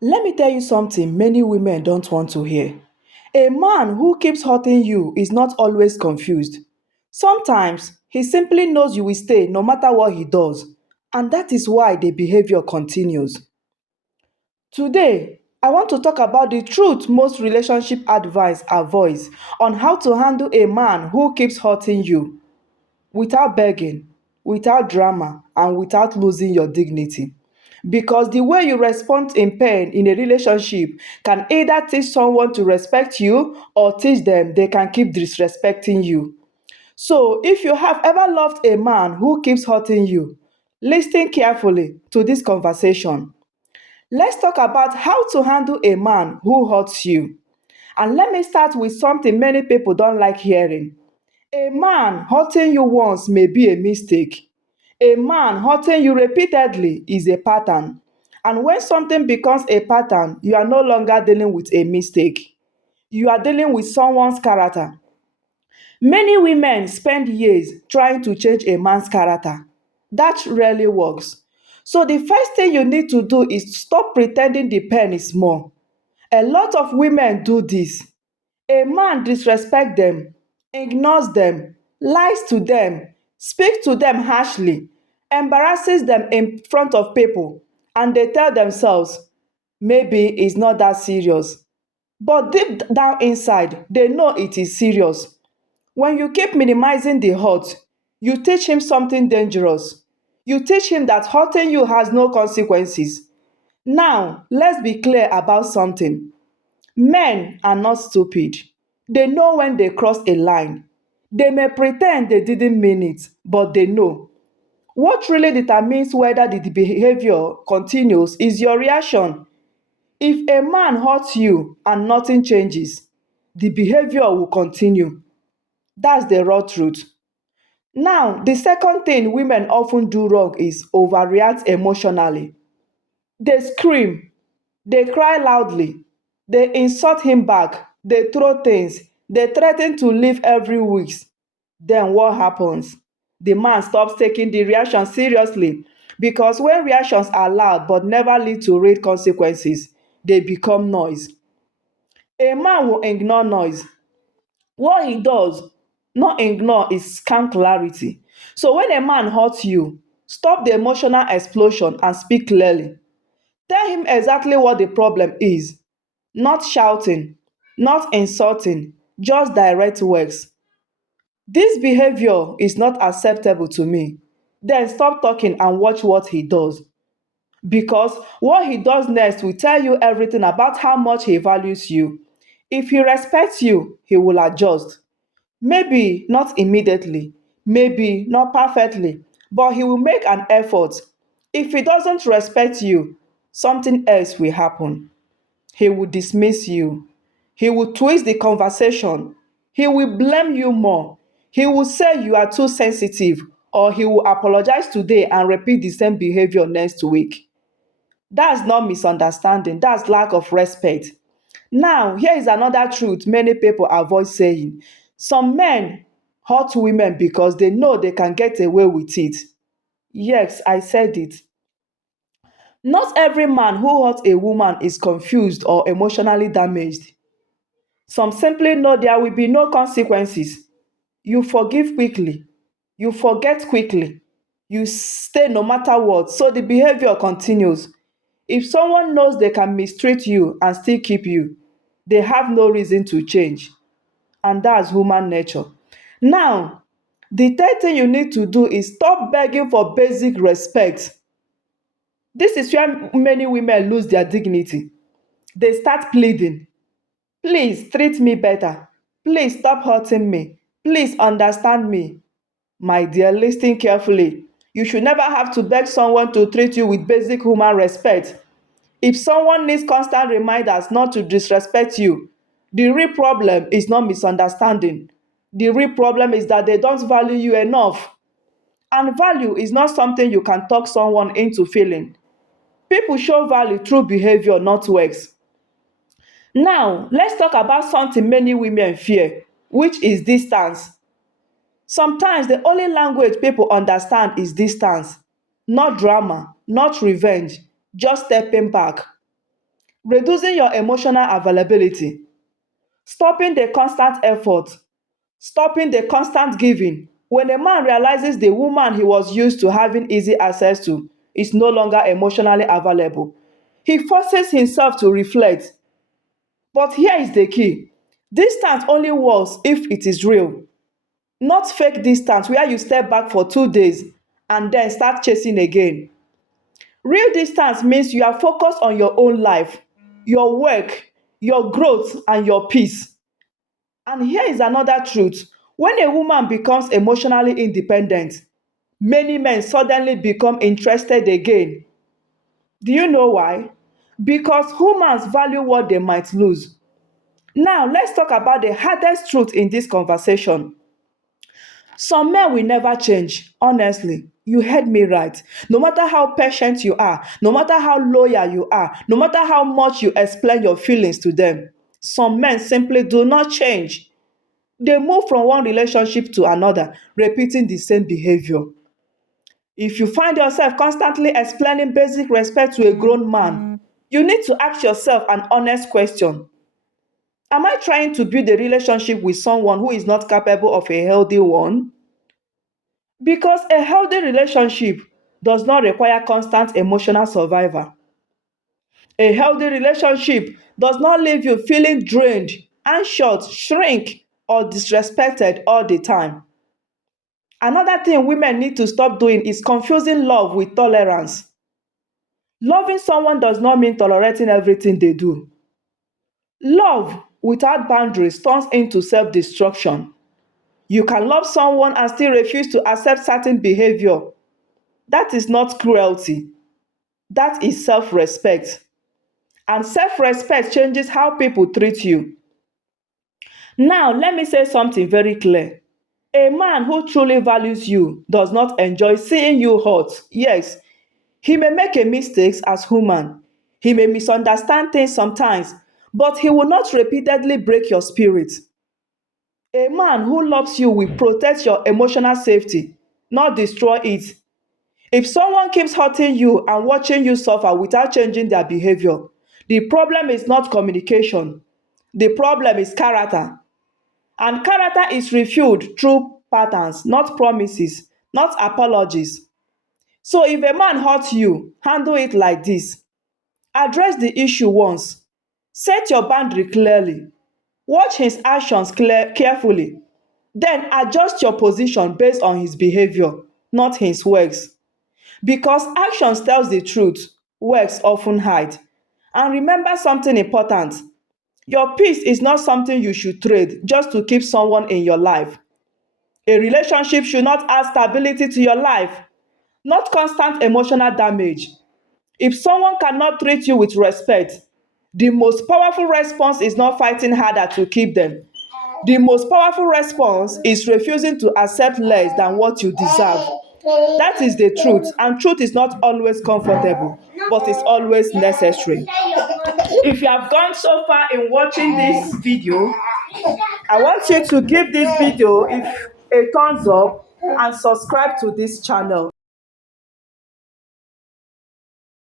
Let me tell you something many women don't want to hear. A man who keeps hurting you is not always confused. Sometimes he simply knows you will stay no matter what he does, and that is why the behavior continues. Today, I want to talk about the truth most relationship advice avoids on how to handle a man who keeps hurting you without begging, without drama, and without losing your dignity. Because the way you respond in pain in a relationship can either teach someone to respect you or teach them they can keep disrespecting you. So, if you have ever loved a man who keeps hurting you, listen carefully to this conversation. Let's talk about how to handle a man who hurts you. And let me start with something many people don't like hearing. A man hurting you once may be a mistake. A man hurting you repeatedly is a pattern. And when something becomes a pattern, you are no longer dealing with a mistake. You are dealing with someone's character. Many women spend years trying to change a man's character. That rarely works. So the first thing you need to do is stop pretending the pain is small. A lot of women do this. A man disrespects them, ignores them, lies to them, speaks to them harshly, embarrasses them in front of people, and they tell themselves, maybe it's not that serious. But deep down inside, they know it is serious. When you keep minimizing the hurt, you teach him something dangerous. You teach him that hurting you has no consequences. Now, let's be clear about something. Men are not stupid. They know when they cross a line. They may pretend they didn't mean it, but they know. What really determines whether the behavior continues is your reaction. If a man hurts you and nothing changes, the behavior will continue. That's the raw truth. Now, the second thing women often do wrong is overreact emotionally. They scream, they cry loudly, they insult him back, they throw things, they threaten to leave every week. Then what happens? The man stops taking the reaction seriously because when reactions are loud but never lead to real consequences, they become noise. A man will ignore noise. What he does, not ignore, is calm clarity. So when a man hurts you, stop the emotional explosion and speak clearly. Tell him exactly what the problem is. Not shouting, not insulting, just direct words. This behavior is not acceptable to me. Then stop talking and watch what he does. Because what he does next will tell you everything about how much he values you. If he respects you, he will adjust. Maybe not immediately, maybe not perfectly, but he will make an effort. If he doesn't respect you, something else will happen. He will dismiss you. He will twist the conversation. He will blame you more. He will say you are too sensitive, or he will apologize today and repeat the same behavior next week. That's not misunderstanding, that's lack of respect. Now, here is another truth many people avoid saying. Some men hurt women because they know they can get away with it. Yes, I said it. Not every man who hurts a woman is confused or emotionally damaged. Some simply know there will be no consequences. You forgive quickly. You forget quickly. You stay no matter what. So the behavior continues. If someone knows they can mistreat you and still keep you, they have no reason to change. And that's human nature. Now, the third thing you need to do is stop begging for basic respect. This is where many women lose their dignity. They start pleading. Please treat me better. Please stop hurting me. Please understand me. My dear, listen carefully. You should never have to beg someone to treat you with basic human respect. If someone needs constant reminders not to disrespect you, the real problem is not misunderstanding. The real problem is that they don't value you enough. And value is not something you can talk someone into feeling. People show value through behavior, not words. Now, let's talk about something many women fear, which is distance. Sometimes the only language people understand is distance, not drama, not revenge, just stepping back. reducing your emotional availability, stopping the constant effort, stopping the constant giving. When a man realizes the woman he was used to having easy access to is no longer emotionally available, he forces himself to reflect. But here is the key: distance only works if it is real, not fake distance where you step back for 2 days and then start chasing again. Real distance means you are focused on your own life, your work, your growth, and your peace. And here is another truth: when a woman becomes emotionally independent, many men suddenly become interested again. Do you know why? Because humans value what they might lose. Now, let's talk about the hardest truth in this conversation. Some men will never change. Honestly, you heard me right. No matter how patient you are, no matter how loyal you are, no matter how much you explain your feelings to them, some men simply do not change. They move from one relationship to another, repeating the same behavior. If you find yourself constantly explaining basic respect to a grown man, you need to ask yourself an honest question: am I trying to build a relationship with someone who is not capable of a healthy one? Because a healthy relationship does not require constant emotional survival. A healthy relationship does not leave you feeling drained, anxious, shrink, or disrespected all the time. Another thing women need to stop doing is confusing love with tolerance. Loving someone does not mean tolerating everything they do. Love without boundaries turns into self destruction. You can love someone and still refuse to accept certain behavior. That is not cruelty, that is self respect. And self respect changes how people treat you. Now, let me say something very clear. A man who truly values you does not enjoy seeing you hurt. Yes, he may make a mistakes as human. He may misunderstand things sometimes, but he will not repeatedly break your spirit. A man who loves you will protect your emotional safety, not destroy it. If someone keeps hurting you and watching you suffer without changing their behavior, the problem is not communication. The problem is character. And character is refueled through patterns, not promises, not apologies. So if a man hurts you, handle it like this: address the issue once, set your boundary clearly, watch his actions carefully, then adjust your position based on his behavior, not his words. Because actions tells the truth, words often hide. And remember something important: your peace is not something you should trade just to keep someone in your life. A relationship should not add stability to your life, not constant emotional damage. If someone cannot treat you with respect, the most powerful response is not fighting harder to keep them. The most powerful response is refusing to accept less than what you deserve. That is the truth, and truth is not always comfortable, but it's always necessary. If you have gone so far in watching this video, I want you to give this video a thumbs up and subscribe to this channel.